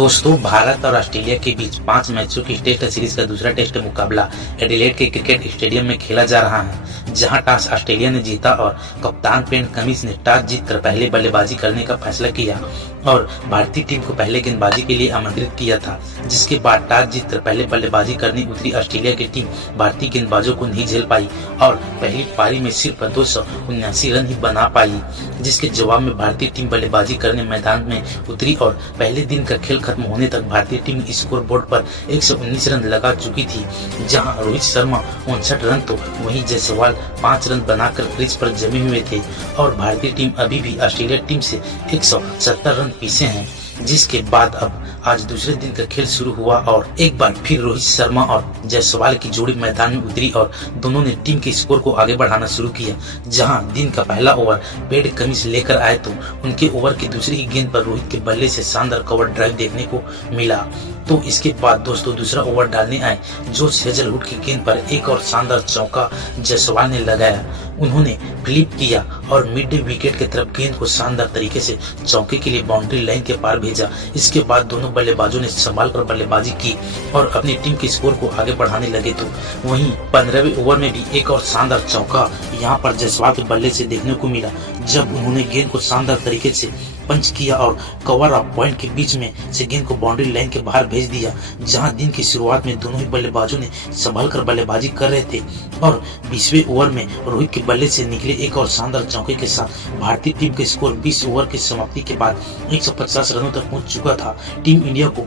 दोस्तों, भारत और ऑस्ट्रेलिया के बीच 5 मैचों की टेस्ट सीरीज का दूसरा टेस्ट मुकाबला एडिलेड के क्रिकेट स्टेडियम में खेला जा रहा है, जहां टॉस ऑस्ट्रेलिया ने जीता और कप्तान पेट कमिंस ने टॉस जीतकर पहले बल्लेबाजी करने का फैसला किया और भारतीय टीम को पहले गेंदबाजी के लिए आमंत्रित किया था। जिसके बाद टॉस जीतकर पहले बल्लेबाजी करने उतरी ऑस्ट्रेलिया की टीम भारतीय गेंदबाजों को नहीं झेल पाई और पहली पारी में सिर्फ 279 रन ही बना पाई, जिसके जवाब में भारतीय टीम बल्लेबाजी करने मैदान में उतरी और पहले दिन का खेल खत्म होने तक भारतीय टीम स्कोर बोर्ड पर 119 रन लगा चुकी थी, जहां रोहित शर्मा 59 रन तो वहीं जायसवाल 5 रन बनाकर क्रीज पर जमे हुए थे और भारतीय टीम अभी भी ऑस्ट्रेलिया टीम से 170 रन पीछे हैं। जिसके बाद अब आज दूसरे दिन का खेल शुरू हुआ और एक बार फिर रोहित शर्मा और जायसवाल की जोड़ी मैदान में उतरी और दोनों ने टीम के स्कोर को आगे बढ़ाना शुरू किया। जहां दिन का पहला ओवर पेट कमिंस लेकर आए तो उनके ओवर की दूसरी ही गेंद पर रोहित के बल्ले से शानदार कवर ड्राइव देखने को मिला। तो इसके बाद दोस्तों दूसरा ओवर डालने आए जोश हेजलवुड की गेंद पर एक और शानदार चौका जायसवाल ने लगाया। उन्होंने फ्लिप किया और मिड विकेट की तरफ गेंद को शानदार तरीके से चौके के लिए बाउंड्री लाइन के पार भेजा। इसके बाद दोनों बल्लेबाजों ने संभाल कर बल्लेबाजी की और अपनी टीम के स्कोर को आगे बढ़ाने लगे। तो वहीं 15वें ओवर में भी एक और शानदार चौका यहां पर जायसवाल के बल्ले से देखने को मिला, जब उन्होंने गेंद को शानदार तरीके से पंच किया और कवर ऑफ पॉइंट के बीच में से गेंद को बाउंड्री लाइन के बाहर भेज दिया। जहां दिन की शुरुआत में दोनों ही बल्लेबाजों ने संभल कर बल्लेबाजी कर रहे थे और 20वें ओवर में रोहित के बल्ले से निकले एक और शानदार चौके के साथ भारतीय टीम का स्कोर 20 ओवर की समाप्ति के बाद 150 रनों तक पहुंच चुका था। टीम इंडिया को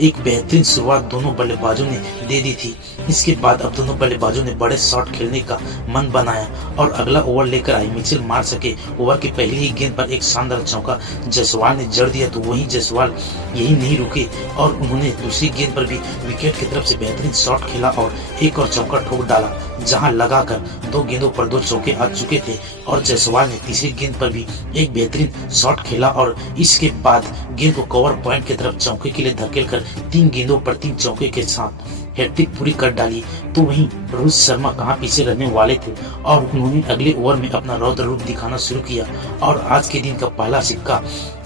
एक बेहतरीन शुरुआत दोनों बल्लेबाजों ने दे दी थी। इसके बाद अब दोनों बल्लेबाजों ने बड़े शॉट खेलने का मन बनाया और अगला ओवर लेकर आई मिचेल मार्श के ओवर की पहली ही गेंद पर एक शानदार चौका जायसवाल ने जड़ दिया। तो वहीं जायसवाल यही नहीं रुके और उन्होंने दूसरी गेंद पर भी विकेट की तरफ से बेहतरीन शॉट खेला और एक और चौका ठोक डाला, जहां लगाकर 2 गेंदों पर 2 चौके आ चुके थे और जायसवाल ने तीसरी गेंद पर भी एक बेहतरीन शॉट खेला और इसके बाद गेंद को कवर पॉइंट की तरफ चौके के लिए धकेलकर 3 गेंदों पर 3 चौके के साथ हैट्रिक पूरी कर डाली। तो वहीं रोहित शर्मा कहां पीछे रहने वाले थे और उन्होंने अगले ओवर में अपना रौद्र रूप दिखाना शुरू किया और आज के दिन का पहला सिक्का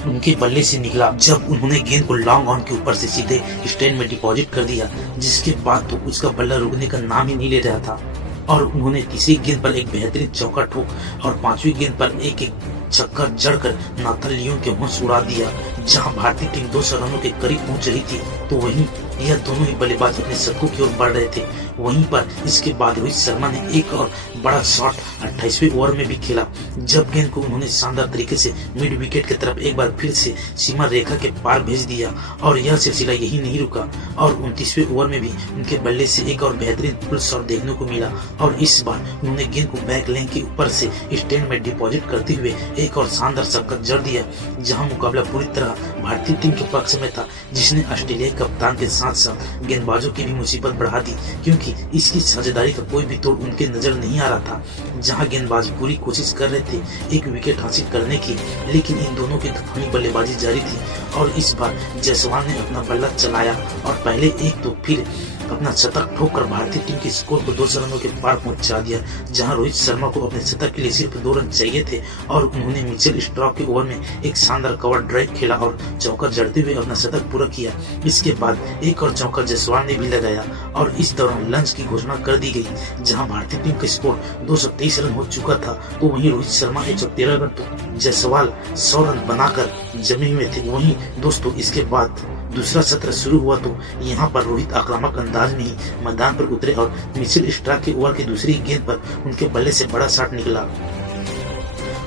उनके बल्ले से निकला, जब उन्होंने गेंद को लॉन्ग ऑन के ऊपर से सीधे स्टैंड में डिपॉजिट कर दिया। जिसके बाद तो उसका बल्ला रुकने का नाम ही नहीं ले रहा था और उन्होंने तीसरी गेंद पर एक बेहतरीन चौका ठोक और 5वीं गेंद पर एक छक्का जड़कर नाथन लियोन के होश उड़ा दिया, जहां भारतीय टीम 200 रनों के करीब पहुंच रही थी। तो वहीं यह दोनों ही बल्लेबाज अपने शतकों की ओर बढ़ रहे थे। वहीं पर इसके बाद रोहित शर्मा ने एक और बड़ा शॉट 28वें ओवर में भी खेला, जब गेंद को उन्होंने शानदार तरीके से मिड विकेट की तरफ एक बार फिर से सीमा रेखा के पार भेज दिया और यह सिलसिला यही नहीं रुका और 29वें ओवर में भी उनके बल्ले से एक और बेहतरीन फुल शॉट देखने को मिला और इस बार उन्होंने गेंद को बैक लेन के ऊपर से स्टैंड में डिपॉजिट करते हुए एक और शानदार छक्का जड़ दिया, जहां मुकाबला पूरी तरह भारतीय टीम के पक्ष में था, जिसने ऑस्ट्रेलियाई कप्तान के साथ साथ गेंदबाजों की भी मुसीबत बढ़ा दी, क्योंकि इसकी साझेदारी का कोई भी तोड़ उनके नजर नहीं आ रहा था। जहां गेंदबाज पूरी कोशिश कर रहे थे एक विकेट हासिल करने की, लेकिन इन दोनों की तूफानी बल्लेबाजी जारी थी और इस बार जायसवाल ने अपना बल्ला चलाया और पहले एक तो फिर अपना शतक ठोककर भारतीय टीम के स्कोर को 200 रनों के पार पहुंचा दिया। जहां रोहित शर्मा को अपने शतक के लिए सिर्फ 2 रन चाहिए थे और उन्होंने मिचेल स्ट्रॉक के ओवर में एक शानदार कवर ड्राइव खेला और चौका जड़ते हुए अपना शतक पूरा किया। इसके बाद एक और चौका जायसवाल ने भी लगाया और इस दौरान लंच की घोषणा कर दी गई, जहां भारतीय टीम का स्कोर 223 रन हो चुका था। तो वहीं रोहित शर्मा 113 रन तो जायसवाल 100 रन बनाकर जमे हुए थे। वहीं दोस्तों इसके बाद दूसरा सत्र शुरू हुआ तो यहाँ पर रोहित आक्रामक अंदाज में ही मैदान पर उतरे और मिचेल स्टार्क के ओवर की दूसरी गेंद पर उनके बल्ले से बड़ा शॉट निकला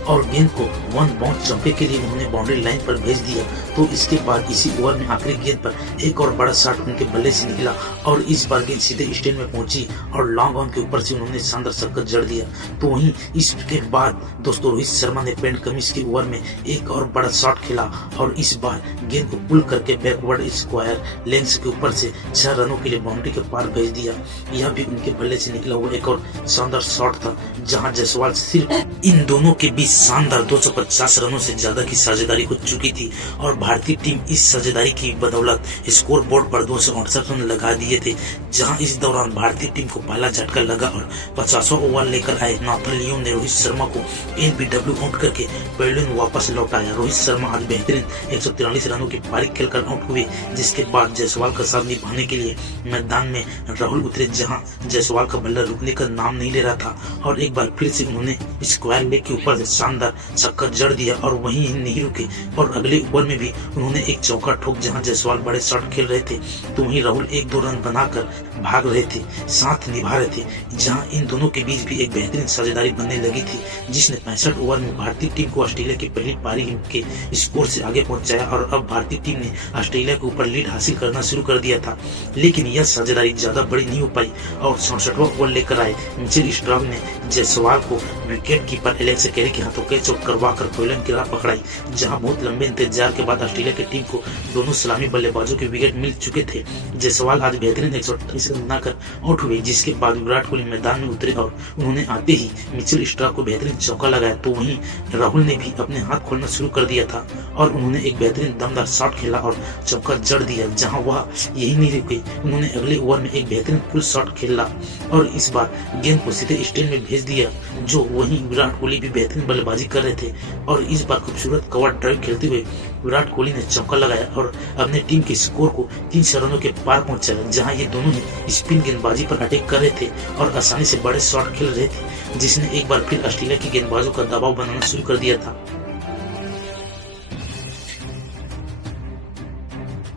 और गेंद को 1 बाउंस चौके के लिए उन्होंने बाउंड्री लाइन पर भेज दिया। तो इसके बाद इसी ओवर में आखिरी गेंद पर एक और बड़ा शॉट उनके बल्ले से निकला और इस बार गेंद सीधे स्टैंड में पहुंची और लॉन्ग ऑन के ऊपर से उन्होंने शानदार छक्का जड़ दिया। तो वहीं इसके बाद दोस्तों रोहित शर्मा ने पेट कमिंस के ओवर में एक और बड़ा शॉट खेला और इस बार गेंद को पुल करके बैकवर्ड स्क्वायर लेंस के ऊपर से 6 रनों के लिए बाउंड्री के पार भेज दिया। यह भी उनके बल्ले से निकला हुआ एक और शानदार शॉट था, जहां जायसवाल सिर्फ इन दोनों के बीच शानदार 250 रनों से ज्यादा की साझेदारी हो चुकी थी और भारतीय टीम इस साझेदारी की बदौलत स्कोर बोर्ड पर 268 रन लगा दिए थे। जहां इस दौरान भारतीय टीम को पहला झटका लगा और 50वां ओवर लेकर आए नाथन लियोन ने रोहित शर्मा को एलबीडब्ल्यू आउट करके पेविलियन वापस लौटाया। रोहित शर्मा आज बेहतरीन 143 रनों की पारी खेलकर आउट हुए, जिसके बाद जायसवाल का साथ निभाने के लिए मैदान में राहुल उतरे, जहां जायसवाल का बल्ला रुकने का नाम नहीं ले रहा था और एक बार फिर से उन्होंने स्क्वायर लेग के ऊपर से शानदार छक्का जड़ दिया और वहीं नहीं रुके और अगले ओवर में भी उन्होंने एक चौका ठोक। जहां जायसवाल बड़े शॉट खेल रहे थे तो वहीं राहुल 1-2 रन बनाकर भाग रहे थे, साथ निभा रहे थे। जहां इन दोनों के बीच भी एक बेहतरीन साझेदारी बनने लगी थी, जिसने 65 ओवर में भारतीय टीम को ऑस्ट्रेलिया की पहली पारी के स्कोर से आगे पहुंचाया और अब भारतीय टीम ने ऑस्ट्रेलिया के ऊपर लीड हासिल करना शुरू कर दिया था। लेकिन यह साझेदारी ज्यादा बड़ी नहीं हो पाई और 67वां ओवर लेकर आए मिचेल स्टार्क ने जायसवाल को विकेट कीपर एलेक्स कैरी के हाथों कैच आउट करवाकर पेविलियन की राह पकड़ाई। जहां बहुत लंबे इंतजार के बाद ऑस्ट्रेलिया की टीम को दोनों सलामी बल्लेबाजों के विकेट मिल चुके थे। जायसवाल आज बेहतरीन 128 रन बनाकर आउट हुए, जिसके बाद विराट कोहली मैदान में उतरे और उन्होंने आते ही मिचेल स्टार्क को बेहतरीन चौका लगाया। तो वहीं राहुल ने भी अपने हाथ खोलना शुरू कर दिया था और उन्होंने एक बेहतरीन दमदार शॉट खेला और चौका जड़ दिया। जहां वह यही नहीं रुके, उन्होंने अगले ओवर में एक बेहतरीन फुल शॉट खेला और इस बार गेंद को सीधे स्टैंड में भेज दिया। जो वहीं विराट कोहली भी बेहतरीन बल्लेबाजी कर रहे थे और इस बार खूबसूरत कवर ड्राइव खेलते हुए विराट कोहली ने चौका लगाया और अपने टीम के स्कोर को 300 रनों के पार पहुंचाया। जहां ये दोनों ही स्पिन गेंदबाजी पर अटैक कर रहे थे और आसानी से बड़े शॉट खेल रहे थे, जिसने एक बार फिर ऑस्ट्रेलिया की गेंदबाजों का दबाव बनाना शुरू कर दिया था।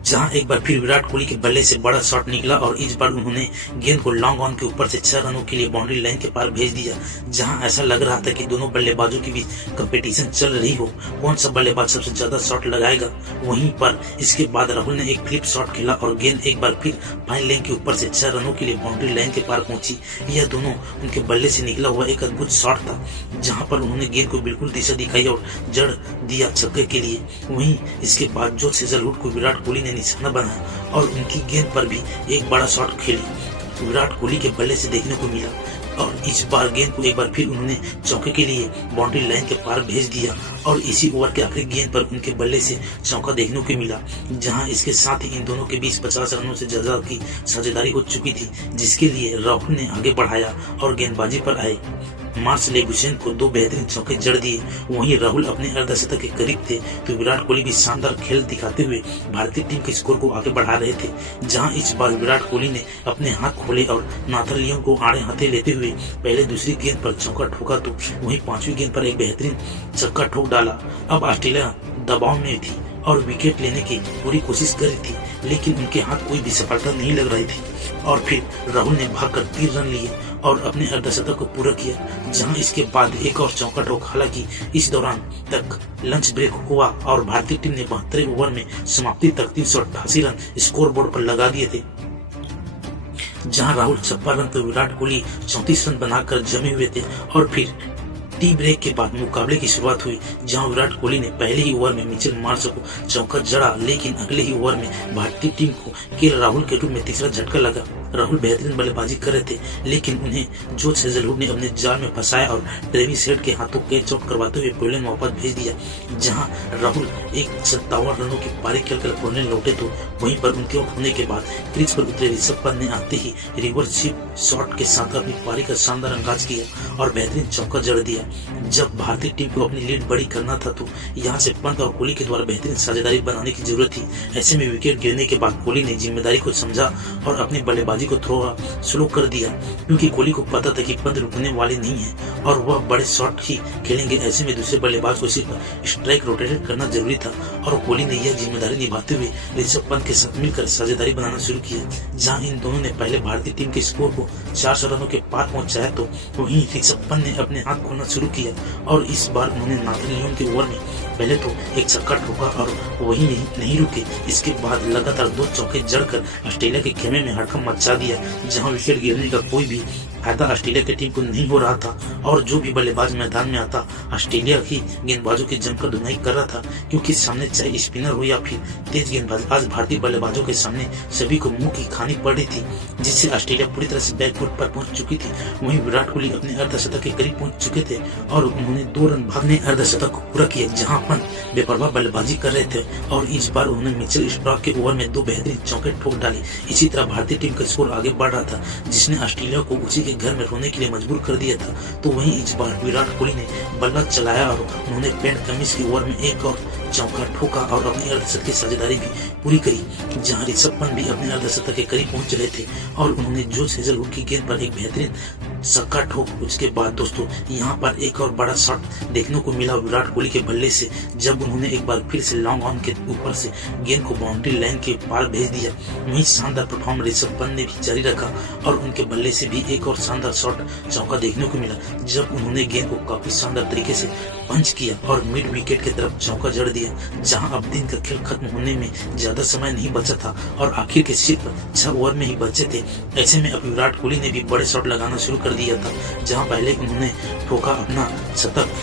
जहां एक बार फिर विराट कोहली के बल्ले से बड़ा शॉट निकला और इस बार उन्होंने गेंद को लॉन्ग ऑन के ऊपर से 6 रनों के लिए बाउंड्री लाइन के पार भेज दिया। जहां ऐसा लग रहा था कि दोनों बल्लेबाजों के बीच कंपटीशन चल रही हो, कौन सा बल्लेबाज सबसे ज्यादा शॉट लगाएगा। वहीं पर इसके बाद राहुल ने एक फ्लिप शॉट खेला और गेंद एक बार फिर फाइन लाइन के ऊपर से 6 रनों के लिए बाउंड्री लाइन के पार पहुंची। यह दोनों उनके बल्ले से निकला हुआ एक अद्भुत शॉट था, जहां पर उन्होंने गेंद को बिल्कुल दिशा दिखाई और जड़ दिया छक्के के लिए। वहीं इसके बाद जोश हेजलवुड को विराट कोहली ने निशाना बनाया और उनकी गेंद पर भी एक बड़ा शॉट खेली विराट कोहली के बल्ले से देखने को मिला और इस बार गेंद को एक बार फिर उन्होंने चौके के लिए बाउंड्री लाइन के पार भेज दिया और इसी ओवर के आखिरी गेंद पर उनके बल्ले से चौका देखने को मिला। जहां इसके साथ ही इन दोनों के बीच 50 रनों से ज्यादा की साझेदारी हो चुकी थी, जिसके लिए राहुल ने आगे बढ़ाया और गेंदबाजी पर आए। मार्स लेगुसेन को 2 बेहतरीन चौके जड़ दिए। वहीं राहुल अपने अर्धशतक के करीब थे तो विराट कोहली भी शानदार खेल दिखाते हुए भारतीय टीम के स्कोर को आगे बढ़ा रहे थे। जहां इस बार विराट कोहली ने अपने हाथ खोले और नाथन लियोन को आड़े हाथे लेते हुए पहले दूसरी गेंद पर चौका ठोका तो वहीं 5वीं गेंद पर एक बेहतरीन छक्का ठोक डाला। अब ऑस्ट्रेलिया दबाव में थी और विकेट लेने की पूरी कोशिश कर रही थी, लेकिन उनके हाथ कोई भी सफलता नहीं लग रही थी और फिर राहुल ने भागकर 3 रन लिए और अपने अर्धशतक को पूरा किया। जहां इसके बाद एक और चौका ठोक। हालांकि इस दौरान तक लंच ब्रेक हुआ और भारतीय टीम ने 72 ओवर में समाप्ति तक 388 रन स्कोर बोर्ड पर लगा दिए थे। जहां राहुल 56 रन तो विराट कोहली 34 रन बनाकर जमे हुए थे और फिर टी ब्रेक के बाद मुकाबले की शुरुआत हुई, जहां विराट कोहली ने पहले ही ओवर में मिचेल मार्श को चौका जड़ा, लेकिन अगले ही ओवर में भारतीय टीम को केएल राहुल के रूप में तीसरा झटका लगा। राहुल बेहतरीन बल्लेबाजी कर रहे थे, लेकिन उन्हें जोश हेजलवुड ने अपने जाल में फंसाया और ट्रेविस हेड के हाथों कैच आउट करवाते हुए पेविलियन वापस भेज दिया। जहां राहुल 57 रनों की पारी खेलकर पेविलियन लौटे तो वहीं पर उनके आउट होने के बाद क्रीज पर उतरे ऋषभ पंत ने आते ही रिवर्स स्वीप शॉट के साथ अपनी पारी का शानदार अंदाज किया और बेहतरीन चौका जड़ दिया। जब भारतीय टीम को अपनी लीड बड़ी करना था तो यहाँ से पंत और कोहली के द्वारा बेहतरीन साझेदारी बनाने की जरूरत थी। ऐसे में विकेट गिरने के बाद कोहली ने जिम्मेदारी को समझा और अपनी बल्लेबाजी को थोड़ा स्लो कर दिया, क्योंकि कोहली को पता था कि पंत रुकने वाले नहीं है और वह बड़े शॉट ही खेलेंगे। ऐसे में दूसरे बल्लेबाज को सिर्फ स्ट्राइक रोटेट करना जरूरी था और कोहली ने यह जिम्मेदारी निभाते हुए ऋषभ पंत के साथ मिलकर साझेदारी बनाना शुरू किया। जहां इन दोनों ने पहले भारतीय टीम के स्कोर को 400 रनों के पार पहुंचाया तो वहीं ऋषभ पंत ने अपने हाथ खोलना शुरू किया और इस बार उन्होंने नाथन लियोन के ओवर में पहले तो एक छक्का ठोका और वही नहीं रुके। इसके बाद लगातार 2 चौके जड़कर ऑस्ट्रेलिया के खेमे में हड़कंप मचा दिया, जहां विकेट गिरने का कोई भी फायदा ऑस्ट्रेलिया की टीम को नहीं हो रहा था और जो भी बल्लेबाज मैदान में आता ऑस्ट्रेलिया की गेंदबाजों की जमकर धुनाई कर रहा था, क्योंकि सामने चाहे स्पिनर हो या फिर तेज गेंदबाज, आज भारतीय बल्लेबाजों के सामने सभी को मुंह की खानी पड़ रही थी, जिससे ऑस्ट्रेलिया पूरी तरह से बैकफुट पर पहुंच चुकी थी। वहीं विराट कोहली अपने अर्धशतक के करीब पहुंच चुके थे और उन्होंने 2 रन भागने अर्धशतक को पूरा किया, जहां पंत बेपरवाह बल्लेबाजी कर रहे थे और इस बार उन्होंने मिचेल स्टार्क के ओवर में 2 बेहतरीन चौके ठोक डाली। इसी तरह भारतीय टीम का स्कोर आगे बढ़ रहा था, जिसने ऑस्ट्रेलिया को उसी के घर में रोने के लिए मजबूर कर दिया था। तो वहीं इस बार विराट कोहली ने बल्ला चलाया और उन्होंने पैंट कमीज के ओवर में एक और चौका ठोका और अपनी अर्धशतक की साझेदारी भी पूरी करी, जहां ऋषभ पंत भी अपने अर्धशतक के करीब पहुंच रहे थे और उन्होंने जोश हेजलवुड की गेंद पर एक बेहतरीन छक्का ठोक। उसके बाद दोस्तों यहाँ पर एक और बड़ा शॉट देखने को मिला विराट कोहली के बल्ले से, जब उन्होंने एक बार फिर से लॉन्ग ऑन के ऊपर से गेंद को बाउंड्री लाइन के पार भेज दिया। वहीं शानदार परफॉर्म ऋषभ पंत ने भी जारी रखा और उनके बल्ले से भी एक और शानदार शॉट चौका देखने को मिला, जब उन्होंने गेंद को काफी शानदार तरीके से पंच किया और मिड विकेट की तरफ चौका जड़ दिया, जहां अब दिन का खेल खत्म होने में ज्यादा समय नहीं बचा था और आखिर के सिर्फ 6 ओवर में ही बचे थे। ऐसे में अब विराट कोहली ने भी बड़े शॉट लगाना शुरू कर दिया था, जहां पहले उन्होंने ठोका अपना शतक,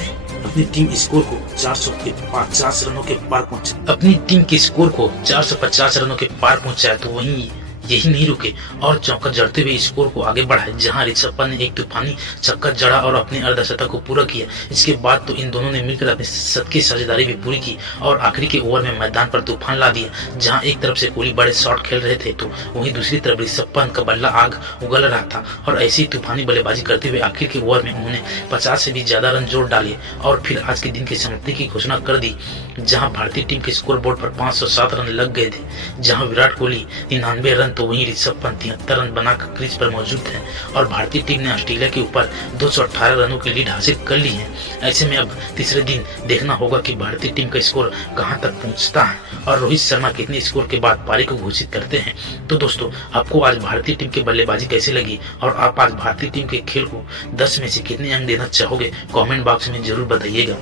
अपनी टीम स्कोर को 450 रनों के पार पहुंचा। अपनी टीम के स्कोर को 450 रनों के पार पहुंचाया। तो वहीं यही नहीं रुके और चौका जड़ते हुए स्कोर को आगे बढ़ाए, जहां ऋषभ पंत ने एक तूफानी छक्का जड़ा और अपने अर्धशतक को पूरा किया। इसके बाद तो इन दोनों ने मिलकर अपनी शतक की साझेदारी भी पूरी की और आखिरी के ओवर में मैदान पर तूफान ला दिया, जहां एक तरफ से कोहली बड़े शॉट खेल रहे थे तो वहीं दूसरी तरफ ऋषभ पंत का बल्ला आग उगल रहा था और ऐसी ही तूफानी बल्लेबाजी करते हुए आखिर के ओवर में उन्होंने 50 से भी ज्यादा रन जोड़ डाले और फिर आज के दिन की समाप्ति की घोषणा कर दी, जहां भारतीय टीम के स्कोर बोर्ड पर 507 रन लग गए थे, जहां विराट कोहली 99 रन तो वहीं ऋषभ पंत 73 रन बनाकर क्रीज पर मौजूद थे और भारतीय टीम ने ऑस्ट्रेलिया के ऊपर 218 रनों की लीड हासिल कर ली है। ऐसे में अब तीसरे दिन देखना होगा कि भारतीय टीम का स्कोर कहां तक पहुंचता है और रोहित शर्मा कितने स्कोर के बाद पारी को घोषित करते हैं। तो दोस्तों, आपको आज भारतीय टीम की बल्लेबाजी कैसी लगी और आप आज भारतीय टीम के खेल को 10 में से कितने अंक देना चाहोगे, कमेंट बॉक्स में जरूर बताइएगा।